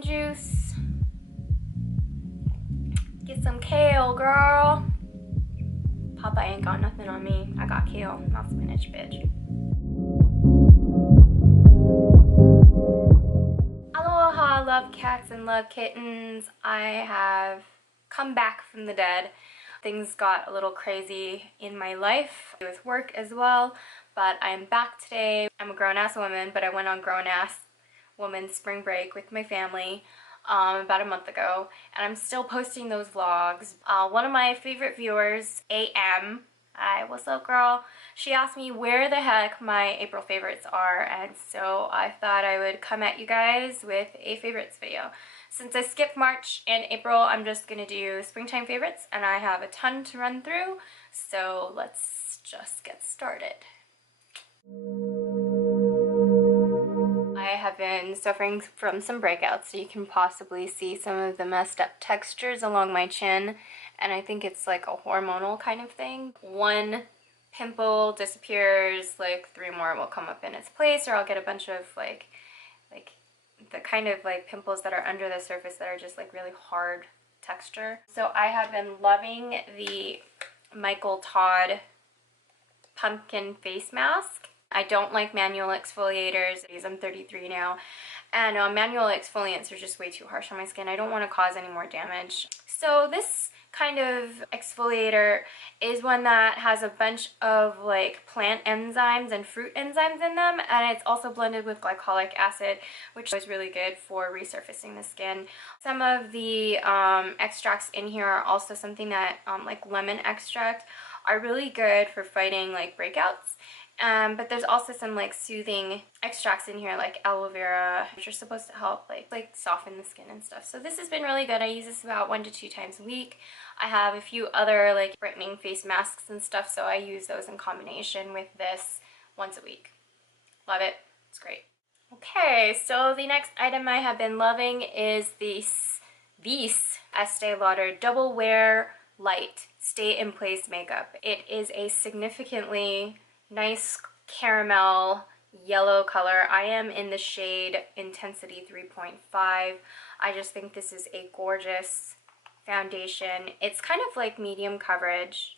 green juice. Get some kale, girl. Papa ain't got nothing on me. I got kale, not spinach, bitch. Aloha, love cats and love kittens. I have come back from the dead. Things got a little crazy in my life with work as well, but I'm back today. I'm a grown-ass woman, but I went on grown-ass woman spring break with my family about a month ago, and I'm still posting those vlogs. One of my favorite viewers, AM, hi, what's up, girl? She asked me where the heck my April favorites are, and so I thought I would come at you guys with a favorites video. Since I skipped March and April, I'm just gonna do springtime favorites, and I have a ton to run through, so let's just get started. I have been suffering from some breakouts, so you can possibly see some of the messed up textures along my chin, and I think it's like a hormonal kind of thing. One pimple disappears, like 3 more will come up in its place, or I'll get a bunch of like the kind of like pimples that are under the surface that are just like really hard texture. So I have been loving the Michael Todd pumpkin face mask. I don't like manual exfoliators. I'm 33 now, and manual exfoliants are just way too harsh on my skin. I don't want to cause any more damage. So this kind of exfoliator is one that has a bunch of like plant enzymes and fruit enzymes in them, and it's also blended with glycolic acid, which is really good for resurfacing the skin. Some of the extracts in here are also something that like lemon extract are really good for fighting like breakouts. But there's also some like soothing extracts in here like aloe vera, which are supposed to help like soften the skin and stuff. So this has been really good. I use this about 1 to 2 times a week. I have a few other like brightening face masks and stuff, so I use those in combination with this once a week. Love it. It's great. Okay, so the next item I have been loving is this Estee Lauder Double Wear Light Stay in Place makeup. It is a significantly nice caramel yellow color. I am in the shade Intensity 3.5. I just think this is a gorgeous foundation. It's kind of like medium coverage.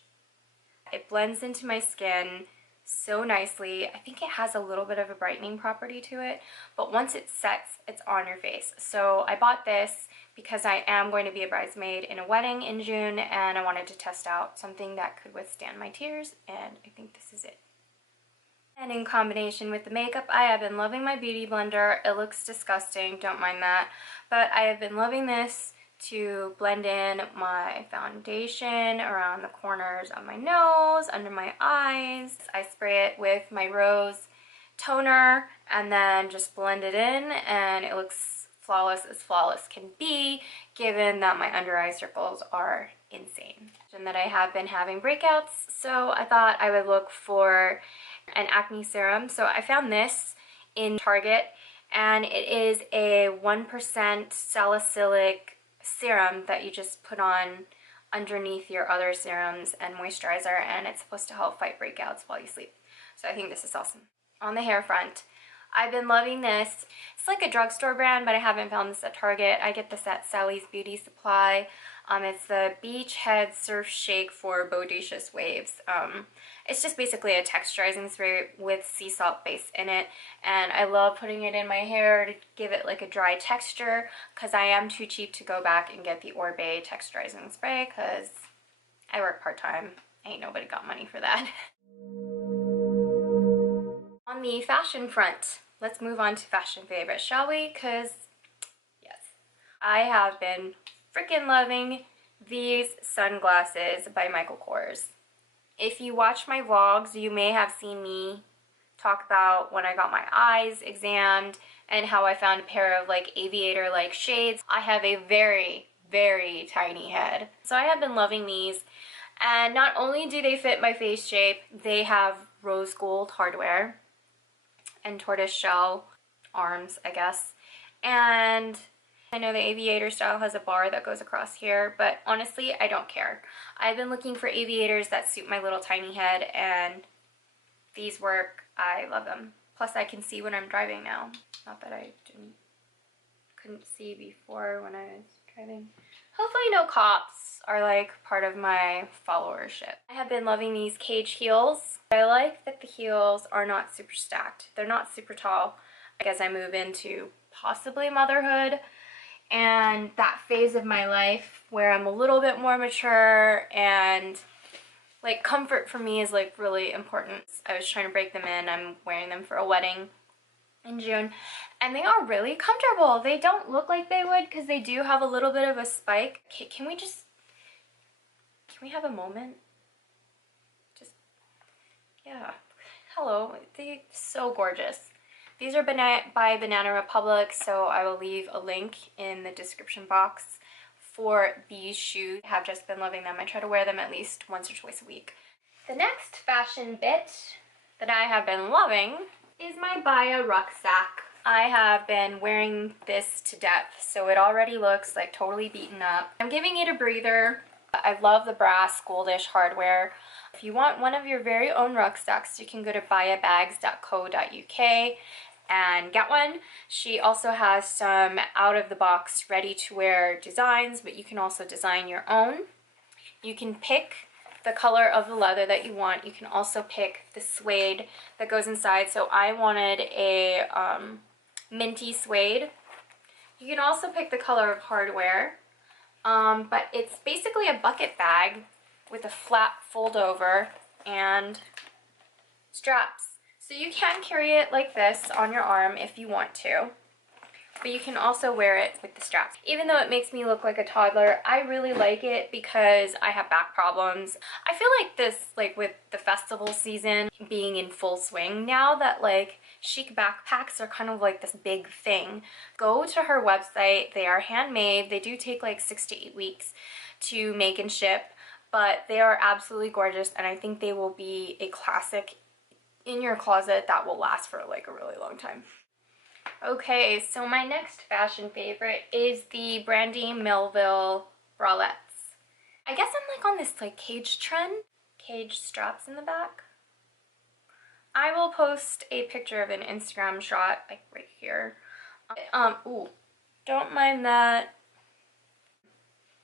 It blends into my skin so nicely. I think it has a little bit of a brightening property to it, but once it sets, it's on your face. So I bought this because I am going to be a bridesmaid in a wedding in June, and I wanted to test out something that could withstand my tears, and I think this is it. And in combination with the makeup, I have been loving my beauty blender. It looks disgusting, don't mind that, but I have been loving this to blend in my foundation around the corners of my nose, under my eyes. I spray it with my Rose toner and then just blend it in, and it looks flawless as flawless can be, given that my under eye circles are insane. And that I have been having breakouts, so I thought I would look for an acne serum. So I found this in Target, and it is a 1% salicylic serum that you just put on underneath your other serums and moisturizer, and it's supposed to help fight breakouts while you sleep. So I think this is awesome. On the hair front, I've been loving this. It's like a drugstore brand, but I haven't found this at Target. I get this at Sally's Beauty Supply. It's the Beachhead Surf Shake for Bodacious Waves. It's just basically a texturizing spray with sea salt base in it, and I love putting it in my hair to give it like a dry texture, because I am too cheap to go back and get the Oribe texturizing spray because I work part-time. Ain't nobody got money for that. On the fashion front, let's move on to fashion favorites, shall we? Because, yes, I have been freaking loving these sunglasses by Michael Kors. If you watch my vlogs, you may have seen me talk about when I got my eyes examined and how I found a pair of like aviator-like shades. I have a very, very tiny head. So I have been loving these, and not only do they fit my face shape, they have rose gold hardware and tortoise shell arms, I guess. And I know the aviator style has a bar that goes across here, but honestly, I don't care. I've been looking for aviators that suit my little tiny head, and these work. I love them. Plus, I can see when I'm driving now. Not that I didn't couldn't see before when I was driving. Hopefully no cops are like part of my followership. I have been loving these cage heels. I like that the heels are not super stacked. They're not super tall. I guess I move into possibly motherhood and that phase of my life where I'm a little bit more mature and like comfort for me is like really important. I was trying to break them in. I'm wearing them for a wedding in June and they are really comfortable. They don't look like they would because they do have a little bit of a spike. Okay, can we have a moment? Just, yeah. Hello, they're so gorgeous. These are by Banana Republic, so I will leave a link in the description box for these shoes. I have just been loving them. I try to wear them at least once or twice a week. The next fashion bit that I have been loving is my Baya rucksack. I have been wearing this to death, so it already looks like totally beaten up. I'm giving it a breather. I love the brass goldish hardware. If you want one of your very own rucksacks, you can go to bayabags.co.uk and get one. She also has some out-of-the-box ready-to-wear designs, but you can also design your own. You can pick the color of the leather that you want. You can also pick the suede that goes inside. So I wanted a minty suede. You can also pick the color of hardware, but it's basically a bucket bag with a flat fold over and straps. So you can carry it like this on your arm if you want to, but you can also wear it with the straps. Even though it makes me look like a toddler, I really like it because I have back problems. I feel like this, like with the festival season being in full swing now, that like chic backpacks are kind of like this big thing. Go to her website. They are handmade. They do take like 6 to 8 weeks to make and ship, but they are absolutely gorgeous, and I think they will be a classic in your closet that will last for like a really long time. Okay, so my next fashion favorite is the Brandy Melville bralettes. I guess I'm like on this like cage trend. Cage straps in the back. I will post a picture of an Instagram shot like right here. Ooh, don't mind that.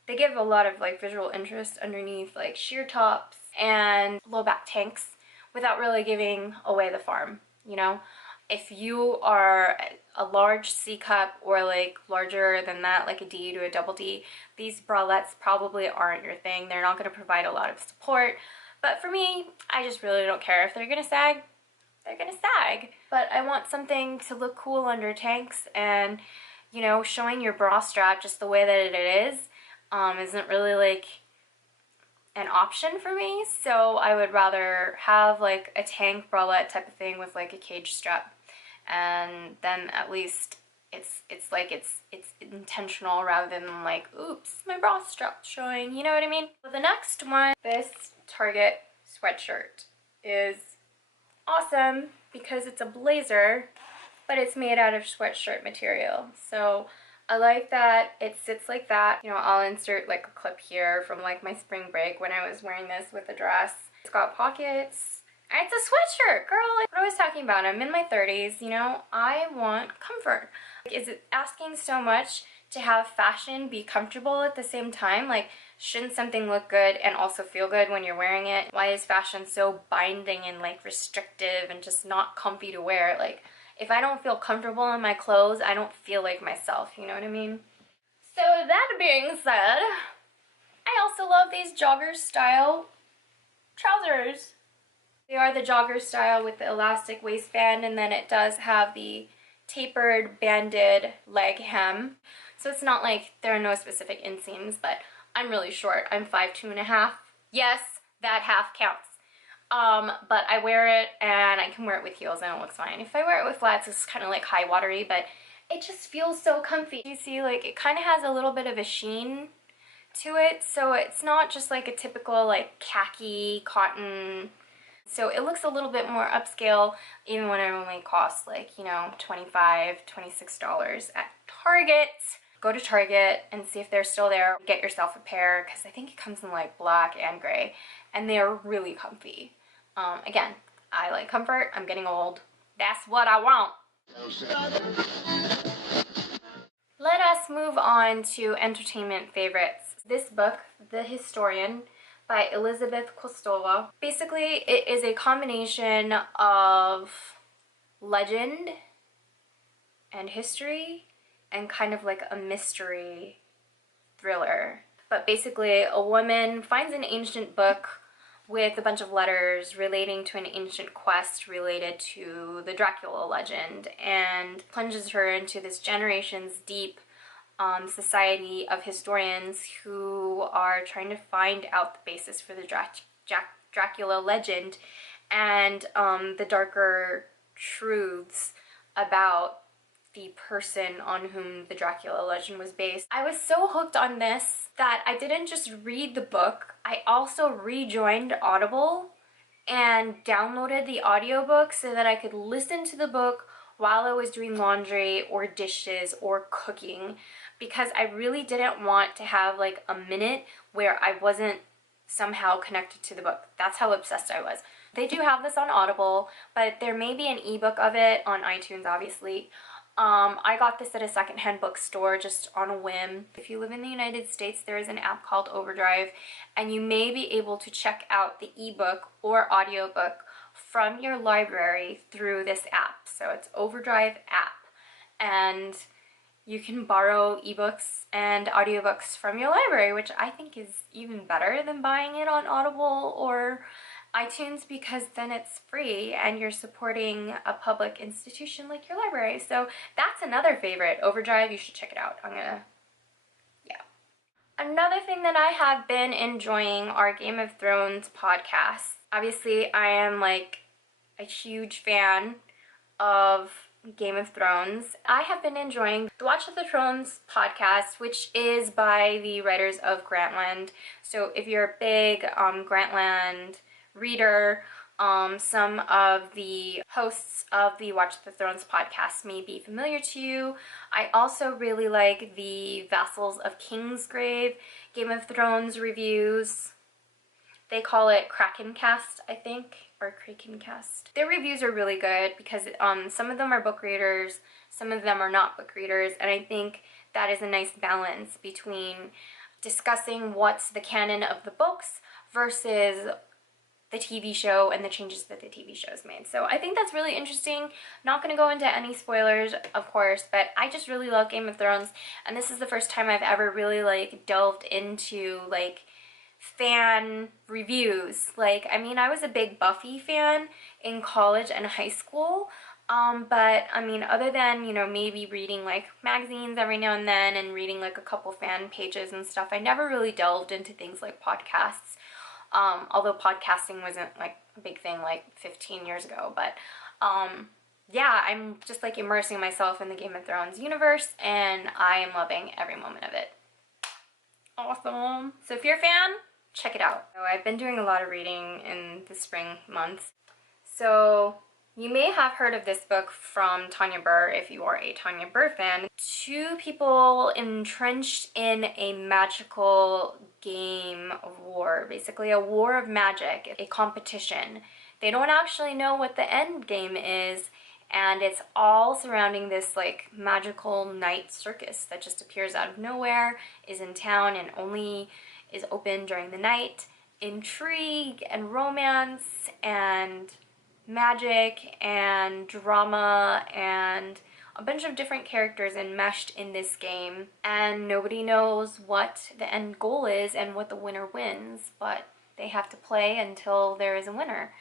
They give a lot of like visual interest underneath like sheer tops and low back tanks without really giving away the farm, you know? If you are a large C cup or like larger than that, like a D to a double D, these bralettes probably aren't your thing. They're not going to provide a lot of support. But for me, I just really don't care. If they're going to sag, they're going to sag. But I want something to look cool under tanks, and, you know, showing your bra strap just the way that it is isn't really like an option for me. So I would rather have like a tank bralette type of thing with like a cage strap, and then at least it's intentional rather than like, oops, my bra strap's showing, you know what I mean? So the next one, this Target sweatshirt is awesome because it's a blazer, but it's made out of sweatshirt material. So I like that it sits like that. You know, I'll insert like a clip here from like my spring break when I was wearing this with a dress. It's got pockets. It's a sweatshirt, girl. Like, what I was talking about, I'm in my 30s, you know, I want comfort. Like, is it asking so much to have fashion be comfortable at the same time? Like, shouldn't something look good and also feel good when you're wearing it? Why is fashion so binding and like restrictive and just not comfy to wear? Like, if I don't feel comfortable in my clothes, I don't feel like myself, you know what I mean? So that being said, I also love these jogger style trousers. They are the jogger style with the elastic waistband, and then it does have the tapered banded leg hem. So it's not like there are no specific inseams, but I'm really short. I'm 5'2½". Yes, that half counts. But I wear it and I can wear it with heels and it looks fine. If I wear it with flats, it's kind of like high watery, but it just feels so comfy. You see, like, it kind of has a little bit of a sheen to it, so it's not just like a typical like khaki cotton. So it looks a little bit more upscale, even when it only costs like, you know, $25, $26 at Target. Go to Target and see if they're still there. Get yourself a pair, because I think it comes in like black and gray, and they're really comfy. Again, I like comfort. I'm getting old. That's what I want. let's move on to entertainment favorites. This book, The Historian, by Elizabeth Kostova. Basically, it is a combination of legend and history and kind of like a mystery thriller. But basically, a woman finds an ancient book with a bunch of letters relating to an ancient quest related to the Dracula legend, and plunges her into this generations deep society of historians who are trying to find out the basis for the Dracula legend and the darker truths about the person on whom the Dracula legend was based. I was so hooked on this that I didn't just read the book, I also rejoined Audible and downloaded the audiobook so that I could listen to the book while I was doing laundry or dishes or cooking, because I really didn't want to have like a minute where I wasn't somehow connected to the book. That's how obsessed I was. They do have this on Audible, but there may be an ebook of it on iTunes, obviously. I got this at a secondhand bookstore just on a whim. If you live in the United States, there is an app called Overdrive, and you may be able to check out the ebook or audiobook from your library through this app. So it's Overdrive app, and you can borrow ebooks and audiobooks from your library, which I think is even better than buying it on Audible or iTunes, because then it's free and you're supporting a public institution like your library. So that's another favorite, Overdrive. You should check it out. Yeah. Another thing that I have been enjoying are Game of Thrones podcasts. Obviously, I am like a huge fan of Game of Thrones. I have been enjoying the Watch of the Thrones podcast, which is by the writers of Grantland. So if you're a big Grantland reader, some of the hosts of the Watch of the Thrones podcast may be familiar to you. I also really like the Vassals of Kingsgrave Game of Thrones reviews. They call it Krakencast, I think, or Krakencast. Their reviews are really good because some of them are book readers, some of them are not book readers, and I think that is a nice balance between discussing what's the canon of the books versus the TV show and the changes that the TV show's made. So I think that's really interesting. Not going to go into any spoilers, of course, but I just really love Game of Thrones, and this is the first time I've ever really like delved into like fan reviews. Like, I mean, I was a big Buffy fan in college and high school, but I mean, other than, you know, maybe reading like magazines every now and then and reading like a couple fan pages and stuff, I never really delved into things like podcasts. Although podcasting wasn't like a big thing like 15 years ago, but yeah, I'm just like immersing myself in the Game of Thrones universe, and I am loving every moment of it. Awesome. So if you're a fan, check it out. So I've been doing a lot of reading in the spring months. So you may have heard of this book from Tanya Burr if you are a Tanya Burr fan. Two people entrenched in a magical game of war, basically a war of magic, a competition. They don't actually know what the end game is, and it's all surrounding this like magical night circus that just appears out of nowhere, is in town, and only is open during the night. Intrigue and romance and magic and drama and a bunch of different characters enmeshed in this game, and nobody knows what the end goal is and what the winner wins, but they have to play until there is a winner.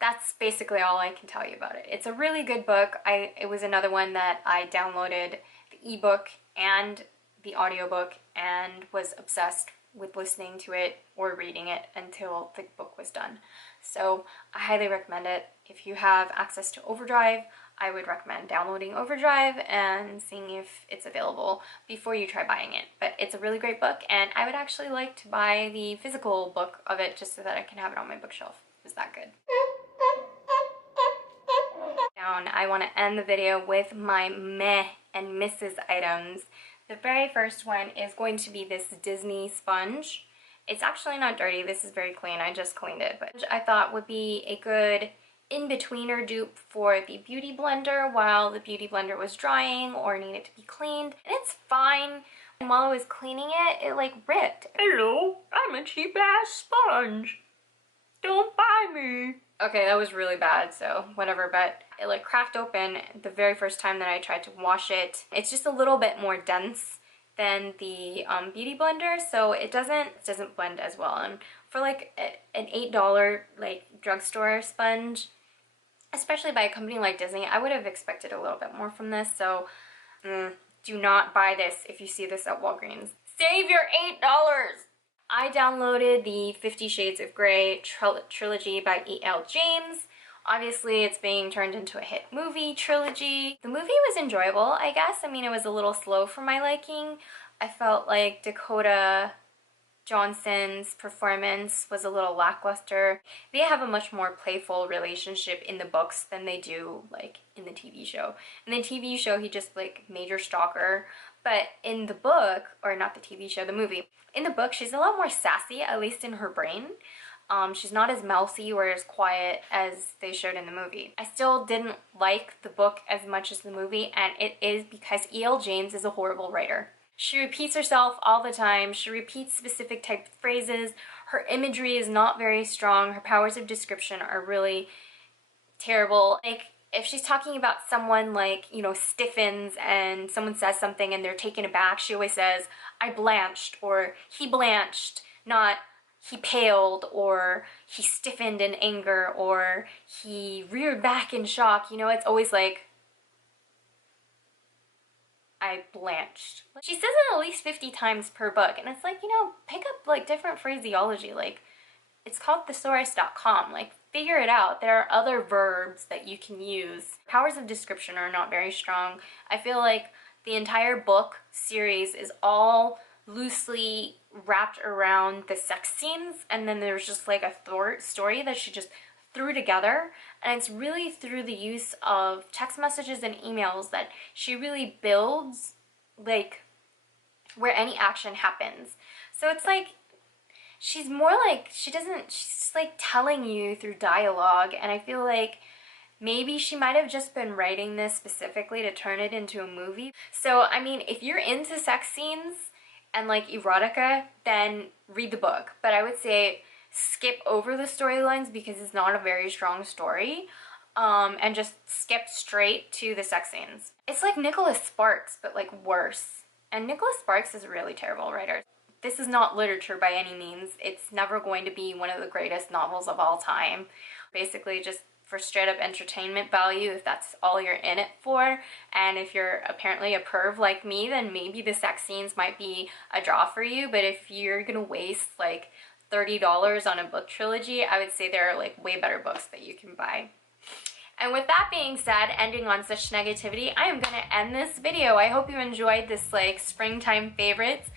That's basically all I can tell you about it. It's a really good book. It was another one that I downloaded the ebook and the audiobook and was obsessed with listening to it or reading it until the book was done. So I highly recommend it. If you have access to Overdrive, I would recommend downloading Overdrive and seeing if it's available before you try buying it. But it's a really great book, and I would actually like to buy the physical book of it just so that I can have it on my bookshelf. It's that good. I want to end the video with my meh and Mrs. items. The very first one is going to be this Disney sponge. It's actually not dirty. This is very clean. I just cleaned it, but I thought would be a good in-betweener dupe for the Beauty Blender while the Beauty Blender was drying or needed to be cleaned. And it's fine. And while I was cleaning it, it like ripped. Hello, I'm a cheap ass sponge. Don't buy me. Okay, that was really bad, so whatever, but it like cracked open the very first time that I tried to wash it. It's just a little bit more dense than the Beauty Blender, so it doesn't blend as well. And for like an $8 like drugstore sponge, especially by a company like Disney, I would have expected a little bit more from this, so do not buy this if you see this at Walgreens. Save your $8! I downloaded the 50 Shades of Grey trilogy by E.L. James. Obviously, it's being turned into a hit movie trilogy. The movie was enjoyable, I guess. I mean, it was a little slow for my liking. I felt like Dakota Johnson's performance was a little lackluster. They have a much more playful relationship in the books than they do like in the TV show. In the TV show, he just like major stalker, but in the book, or not the TV show, the movie, in the book she's a lot more sassy, at least in her brain. She's not as mousy or as quiet as they showed in the movie. I still didn't like the book as much as the movie, and it is because E.L. James is a horrible writer. She repeats herself all the time. She repeats specific type of phrases. Her imagery is not very strong. Her powers of description are really terrible. Like, if she's talking about someone like, you know, stiffens and someone says something and they're taken aback, she always says, I blanched, or he blanched, not he paled, or he stiffened in anger, or he reared back in shock. You know, it's always like, I blanched. She says it at least 50 times per book, and it's like, you know, pick up like different phraseology. Like, it's called thesaurus.com. Like, figure it out. There are other verbs that you can use. Powers of description are not very strong. I feel like the entire book series is all loosely wrapped around the sex scenes, and then there's just like a story that she just threw together, and it's really through the use of text messages and emails that she really builds like where any action happens. So it's like she's more like she's just like telling you through dialogue, and I feel like maybe she might have just been writing this specifically to turn it into a movie. So I mean, if you're into sex scenes and like erotica, then read the book, but I would say skip over the storylines because it's not a very strong story, and just skip straight to the sex scenes. It's like Nicholas Sparks, but like worse. And Nicholas Sparks is a really terrible writer. This is not literature by any means. It's never going to be one of the greatest novels of all time. Basically just for straight up entertainment value, if that's all you're in it for. And if you're apparently a perv like me, then maybe the sex scenes might be a draw for you. But if you're gonna waste like $30 on a book trilogy, I would say there are like way better books that you can buy. And with that being said, ending on such negativity, I am gonna end this video. I hope you enjoyed this like springtime favorites.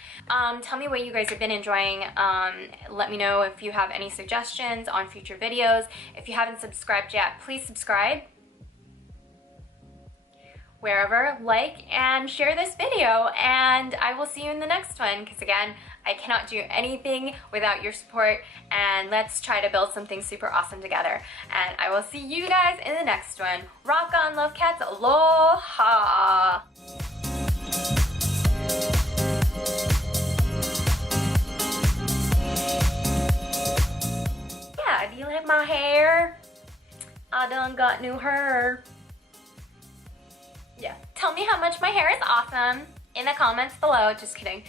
Tell me what you guys have been enjoying. Let me know if you have any suggestions on future videos. If you haven't subscribed yet, please subscribe wherever, like, and share this video, and I will see you in the next one, because again, I cannot do anything without your support, and let's try to build something super awesome together. And I will see you guys in the next one. Rock on, love cats, aloha! Yeah, do you like my hair? I done got new hair. Yeah. Tell me how much my hair is awesome in the comments below. Just kidding.